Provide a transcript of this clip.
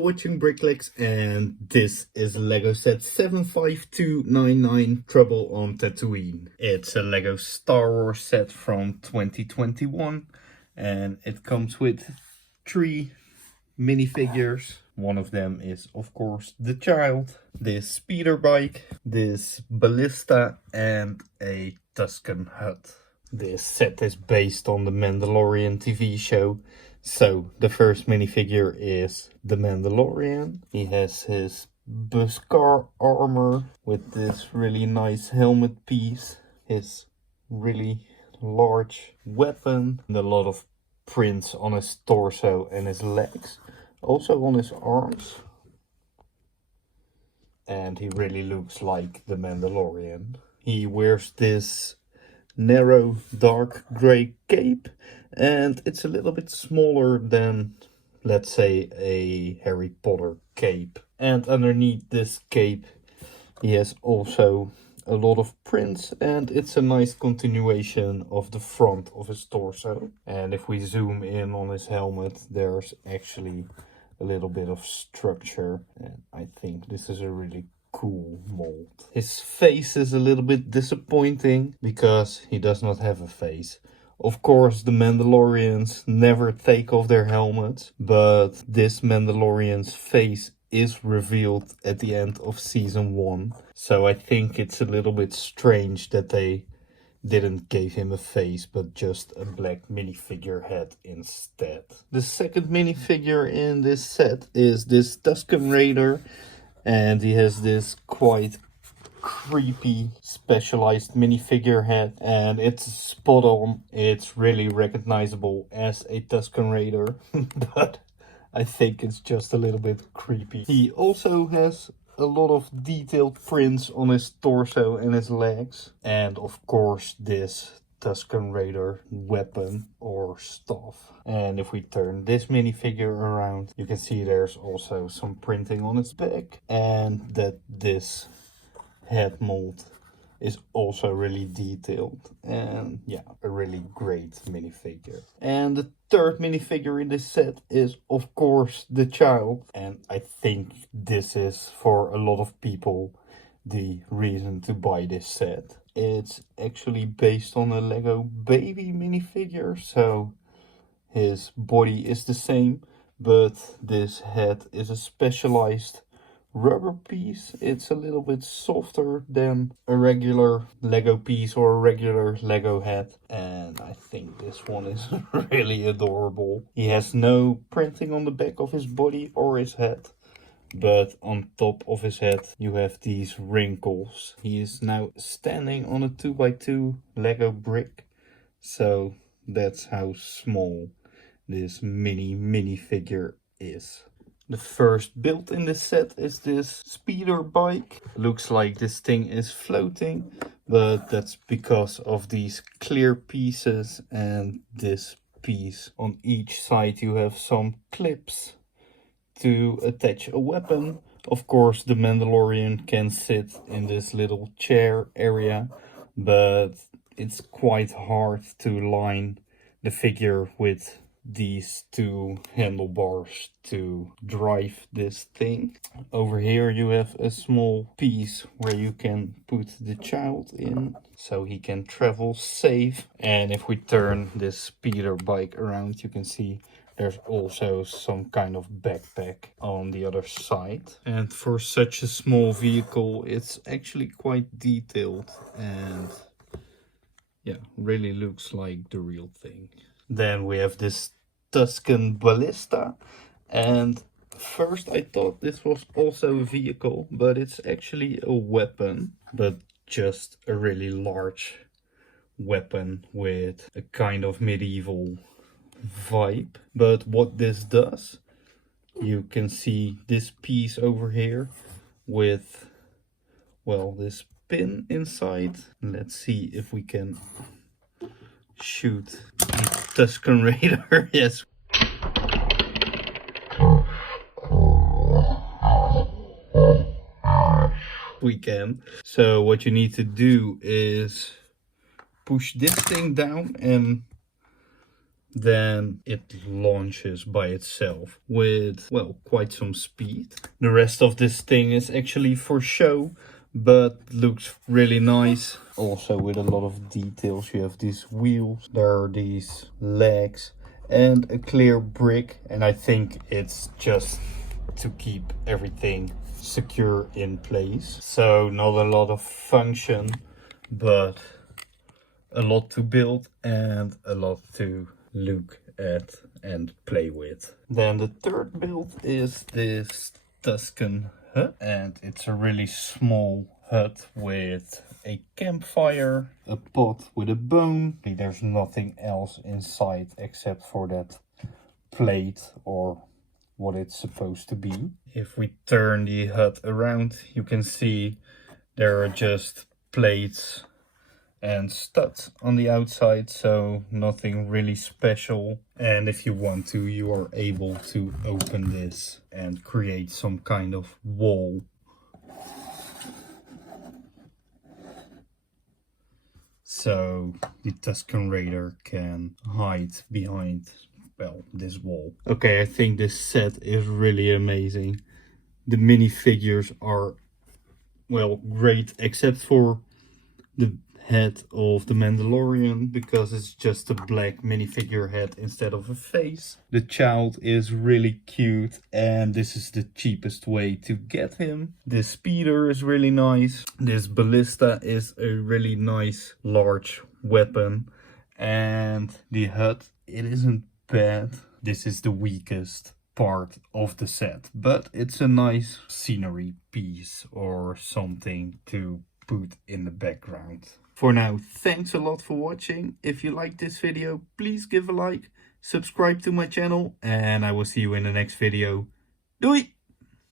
You're watching BrickLex, and this is Lego set 75299 Trouble on Tatooine. It's a Lego Star Wars set from 2021, and it comes with 3 minifigures. One of them is, of course, the child, this speeder bike, this ballista, and a Tuscan Hut. This set is based on the Mandalorian TV show. So the first minifigure is the Mandalorian. He has his Beskar armor with this really nice helmet piece, his really large weapon, and a lot of prints on his torso and his legs, also on his arms. And he really looks like the Mandalorian. He wears this narrow dark grey cape, and it's a little bit smaller than, let's say, a Harry Potter cape. And underneath this cape he has also a lot of prints, and it's a nice continuation of the front of his torso. And if we zoom in on his helmet, there's actually a little bit of structure, and I think this is a really cool mold. His face is a little bit disappointing because he does not have a face. Of course, the Mandalorians never take off their helmets, but this Mandalorian's face is revealed at the end of season 1. So I think it's a little bit strange that they didn't give him a face, but just a black minifigure head instead. The second minifigure in this set is this Tuscan Raider, and he has this quite creepy specialized minifigure head, and it's spot on. It's really recognizable as a Tuscan Raider, but I think it's just a little bit creepy. He also has a lot of detailed prints on his torso and his legs, and of course this Tuscan Raider weapon or staff. And if we turn this minifigure around, you can see there's also some printing on its back, and that this head mold is also really detailed, and yeah, a really great minifigure. And the third minifigure in this set is, of course, the child, and I think this is for a lot of people the reason to buy this set. It's actually based on a Lego baby minifigure, so his body is the same, but this head is a specialized rubber piece. It's a little bit softer than a regular Lego piece or a regular Lego head, and I think this one is really adorable. He has no printing on the back of his body or his head, but on top of his head you have these wrinkles. He is now standing on a 2x2 Lego brick, so that's how small this minifigure is. The first build in this set is this speeder bike. Looks like this thing is floating, but that's because of these clear pieces and this piece. On each side you have some clips to attach a weapon. Of course, the Mandalorian can sit in this little chair area, but it's quite hard to line the figure with these 2 handlebars to drive this thing. Over here you have a small piece where you can put the child in so he can travel safe. And if we turn this speeder bike around, you can see there's also some kind of backpack on the other side. And for such a small vehicle, it's actually quite detailed, and yeah, really looks like the real thing. Then we have this Tuscan Ballista, and first I thought this was also a vehicle, but it's actually a weapon, but just a really large weapon with a kind of medieval vibe. But what this does, you can see this piece over here with, well, this pin inside. Let's see if we can shoot Tuscan Raider. Yes, we can. So what you need to do is push this thing down, and then it launches by itself with, well, quite some speed. The rest of this thing is actually for show, but looks really nice. Also with a lot of details. You have these wheels, there are these legs and a clear brick, and I think it's just to keep everything secure in place. So not a lot of function, but a lot to build and a lot to look at and play with. Then the third build is this Tuscan Hut, and it's a really small hut with a campfire, a pot with a bone. There's nothing else inside except for that plate or what it's supposed to be. If we turn the hut around, you can see there are just plates and studs on the outside, so nothing really special. And if you want to, you are able to open this and create some kind of wall. So the Tuscan Raider can hide behind, well, this wall. Okay, I think this set is really amazing. The minifigures are, well, great, except for the head of the Mandalorian, because it's just a black minifigure head instead of a face. The child is really cute, and this is the cheapest way to get him. This speeder is really nice. This ballista is a really nice large weapon, and the hut, it isn't bad. This is the weakest part of the set, but it's a nice scenery piece or something to put in the background. For now, thanks a lot for watching. If you liked this video, please give a like, subscribe to my channel, and I will see you in the next video. Doei!